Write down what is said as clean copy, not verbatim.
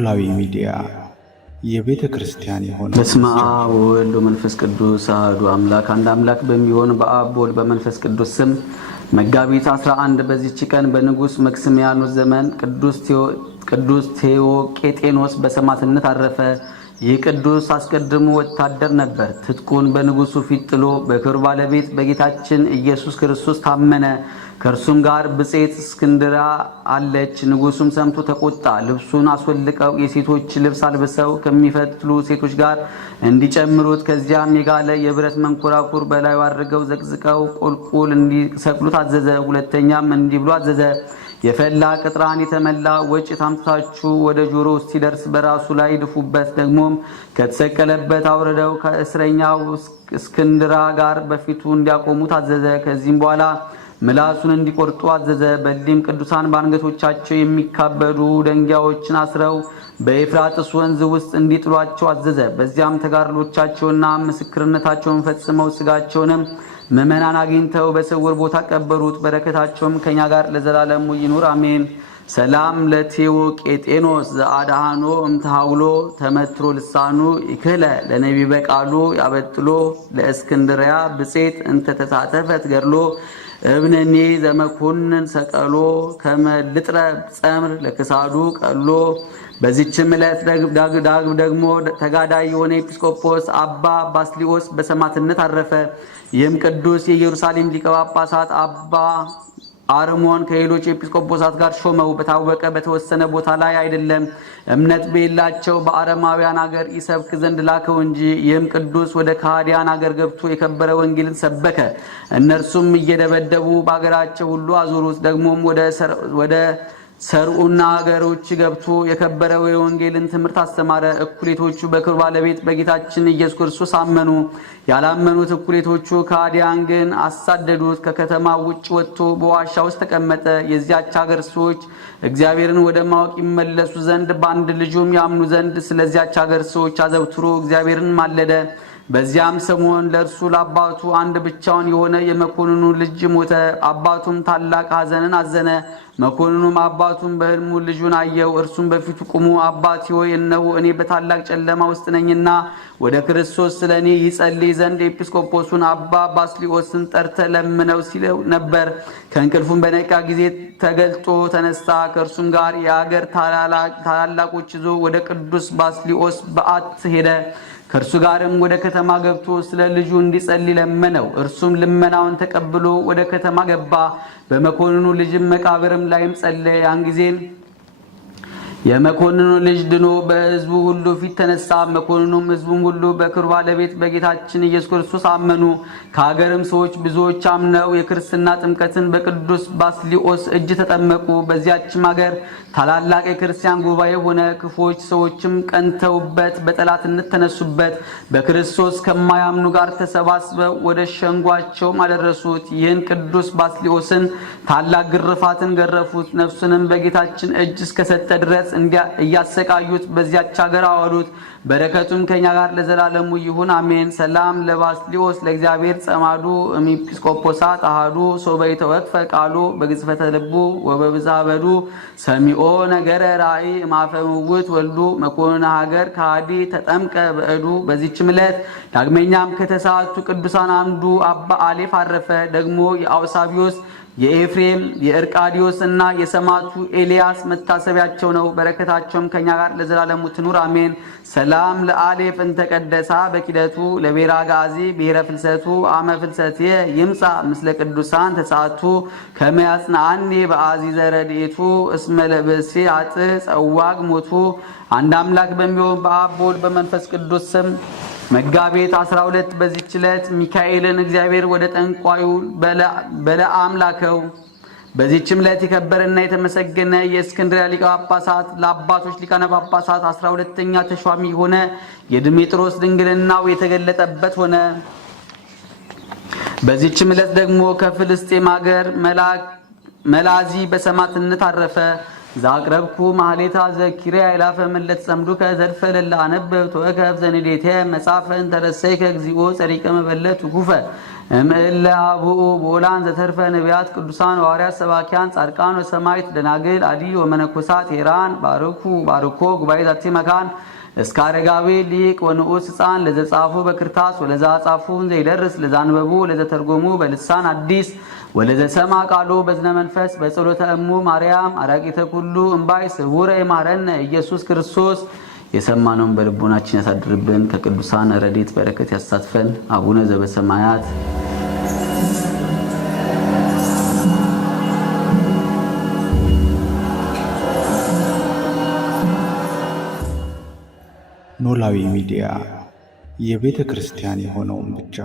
ኖላዊ ሚዲያ የቤተ ክርስቲያን የሆነ በስመ አብ ወወልድ ወመንፈስ ቅዱስ አሐዱ አምላክ አንድ አምላክ በሚሆን በአብ ወልድ በመንፈስ ቅዱስ ስም መጋቢት 11 በዚህች ቀን በንጉሥ መክስሚያኖስ ዘመን ቅዱስ ቴዎቄጤኖስ በሰማዕትነት አረፈ። ይህ ቅዱስ አስቀድሞ ወታደር ነበር። ትጥቁን በንጉሡ ፊት ጥሎ በክብር ባለቤት በጌታችን ኢየሱስ ክርስቶስ ታመነ። ከእርሱም ጋር ብፅዕት እስክንድራ አለች። ንጉሡም ሰምቶ ተቆጣ። ልብሱን አስወልቀው የሴቶች ልብስ አልብሰው ከሚፈትሉ ሴቶች ጋር እንዲጨምሩት፣ ከዚያም የጋለ የብረት መንኮራኩር በላዩ አድርገው ዘቅዝቀው ቁልቁል እንዲሰቅሉት አዘዘ። ሁለተኛም እንዲህ ብሎ አዘዘ። የፈላ ቅጥራን የተመላ ወጭት አምጥታችሁ ወደ ጆሮ ሲደርስ በራሱ ላይ ድፉበት። ደግሞም ከተሰቀለበት አውርደው ከእስረኛው እስክንድራ ጋር በፊቱ እንዲያቆሙ ታዘዘ። ከዚህም በኋላ ምላሱን እንዲቆርጡ አዘዘ። በዚህም ቅዱሳን በአንገቶቻቸው የሚካበዱ ደንጊያዎችን አስረው በኤፍራጥስ ወንዝ ውስጥ እንዲጥሏቸው አዘዘ። በዚያም ተጋድሎቻቸውና ምስክርነታቸውን ፈጽመው ስጋቸውንም ምዕመናን አግኝተው በስውር ቦታ ቀበሩት። በረከታቸውም ከኛ ጋር ለዘላለሙ ይኑር አሜን። ሰላም ለቴዎቄጤኖስ ዘአድኃኖ እምተሐውሎ ተመትሮ ልሳኑ ይክለ ለነቢበ ቃሉ ያበጥሎ ለእስክንድርያ ብፅዕት እንተ ተሳተፈት ገድሎ እብነኔ ዘመኮንን ሰቀሎ ከመልጥረ ጸምር ለክሳዱ ቀሎ። በዚህችም ዕለት ደግሞ ተጋዳይ የሆነ ኤጲስቆጶስ አባ ባስልዮስ በሰማዕትነት አረፈ። ይህም ቅዱስ የኢየሩሳሌም ሊቀ ጳጳሳት አባ አርሞን ከሌሎች ኤጲስቆጶሳት ጋር ሾመው። በታወቀ በተወሰነ ቦታ ላይ አይደለም፣ እምነት በሌላቸው በአረማውያን አገር ይሰብክ ዘንድ ላከው እንጂ። ይህም ቅዱስ ወደ ከሃዲያን አገር ገብቶ የከበረ ወንጌልን ሰበከ። እነርሱም እየደበደቡ በአገራቸው ሁሉ አዞሩት። ደግሞም ወደ ሰርኡና አገሮች ገብቶ የከበረ የወንጌልን ትምህርት አስተማረ። እኩሌቶቹ በክብር ባለቤት በጌታችን ኢየሱስ ክርስቶስ አመኑ። ያላመኑት እኩሌቶቹ ከሃዲያን ግን አሳደዱት። ከከተማ ውጭ ወጥቶ በዋሻ ውስጥ ተቀመጠ። የዚያች ሀገር ሰዎች እግዚአብሔርን ወደ ማወቅ ይመለሱ ዘንድ በአንድ ልጁም ያምኑ ዘንድ ስለዚያች ሀገር ሰዎች አዘውትሮ እግዚአብሔርን ማለደ። በዚያም ሰሞን ለእርሱ ለአባቱ አንድ ብቻውን የሆነ የመኮንኑ ልጅ ሞተ። አባቱም ታላቅ ሐዘንን አዘነ። መኮንኑም አባቱን በሕልሙ ልጁን አየው። እርሱም በፊቱ ቁሞ አባቴ ሆይ እነሆ እኔ በታላቅ ጨለማ ውስጥ ነኝና ወደ ክርስቶስ ስለ እኔ ይጸልይ ዘንድ ኤጲስቆጶሱን አባ ባስልዮስን ጠርተ ለምነው ሲለው ነበር። ከእንቅልፉም በነቃ ጊዜ ተገልጦ ተነሳ። ከእርሱም ጋር የአገር ታላላቆች ይዞ ወደ ቅዱስ ባስልዮስ በዓት ሄደ። ከእርሱ ጋርም ወደ ከተማ ገብቶ ስለ ልጁ እንዲጸልይ ለመነው። እርሱም ልመናውን ተቀብሎ ወደ ከተማ ገባ። በመኮንኑ ልጅም መቃብርም ላይም ጸለየ። ያን ጊዜም የመኮንኑ ልጅ ድኖ በሕዝቡ ሁሉ ፊት ተነሳ። መኮንኑም ሕዝቡም ሁሉ በክብር ባለቤት በጌታችን ኢየሱስ ክርስቶስ አመኑ። ከሀገርም ሰዎች ብዙዎች አምነው የክርስትና ጥምቀትን በቅዱስ ባስልዮስ እጅ ተጠመቁ። በዚያችም ሀገር ታላላቅ የክርስቲያን ጉባኤ ሆነ። ክፎች ሰዎችም ቀንተውበት በጠላትነት ተነሱበት። በክርስቶስ ከማያምኑ ጋር ተሰባስበው ወደ ሸንጓቸውም አደረሱት። ይህን ቅዱስ ባስልዮስን ታላቅ ግርፋትን ገረፉት። ነፍሱንም በጌታችን እጅ እስከሰጠ ድረስ እያሰቃዩት በዚያች ሀገር አዋሉት። በረከቱም ከኛ ጋር ለዘላለሙ ይሁን አሜን። ሰላም ለባስልዮስ ለእግዚአብሔር ጸማዱ ኤጲስቆጶሳት አሃዱ ሶበይተ ወክፈ ቃሉ በግዝፈተ ልቡ ወበብዝሃ በዱ ሰሚኦ ነገረ ራእይ ማፈምውት ወልዱ መኮንነ ሀገር ከሃዲ ተጠምቀ በእዱ። በዚህችም ዕለት ዳግመኛም ከተሰዓቱ ቅዱሳን አንዱ አባ አሌፍ አረፈ። ደግሞ የአውሳቢዮስ የኤፍሬም የእርቃዲዮስ እና የሰማዕቱ ኤልያስ መታሰቢያቸው ነው። በረከታቸውም ከኛ ጋር ለዘላለሙ ትኑር አሜን። ሰላም ለአሌፍ እንተቀደሳ በኪደቱ ለቤራ ጋዚ ብሔረ ፍልሰቱ አመ ፍልሰትየ ይምጻ ምስለ ቅዱሳን ተሳቱ ከመያጽናአኒ በአዚዘ ረድኤቱ እስመ ለብሲ አጥ ጸዋግ ሞቱ። አንድ አምላክ በሚሆን በአብ በወልድ በመንፈስ ቅዱስ ስም መጋቢት 12 በዚህች ዕለት ሚካኤልን እግዚአብሔር ወደ ጠንቋዩ በለዓም ላከው። በዚህችም ዕለት የከበረና የተመሰገነ የእስክንድርያ ሊቀ ጳጳሳት ለአባቶች ሊቃነ ጳጳሳት 12ኛ ተሿሚ ሆነ። የድሜጥሮስ ድንግልናው የተገለጠበት ሆነ። በዚህችም ዕለት ደግሞ ከፍልስጤም ሀገር መላዚ በሰማዕትነት አረፈ። ዛቅረብኩ ማህሌታ ዘኪሪያ ይላፈ መለት ጸምዱከ ዘልፈ ለላ አነበብ ተወከፍ ዘንዴተ መጻፈን ተረሰይከ እግዚኦ ጸሪቀ መበለት ኩፈ እምእለ አብኡ ቦላን ዘተርፈ ነቢያት ቅዱሳን ሐዋርያት ሰባኪያን ጻድቃን ወሰማዕት ደናግል አዲ ወመነኮሳት ሄራን ባርኮ ጉባኤ ዛቲ መካን እስከ አረጋዊ ሊቅ ወንዑስ ሕፃን ለዘጻፉ በክርታስ ወለዛ ጻፉን ዘይደርስ ለዛንበቡ ለዘተርጎሙ በልሳን አዲስ ወለዘሰማ ቃሉ በዝነ መንፈስ በጸሎተ እሙ ማርያም አራቂተ ኩሉ እምባይ ስውረ ይማረነ ኢየሱስ ክርስቶስ። የሰማነውን በልቦናችን ያሳድርብን። ከቅዱሳን ረድኤት በረከት ያሳትፈን። አቡነ ዘበሰማያት ኖላዊ ሚዲያ የቤተ ክርስቲያን የሆነውን ብቻ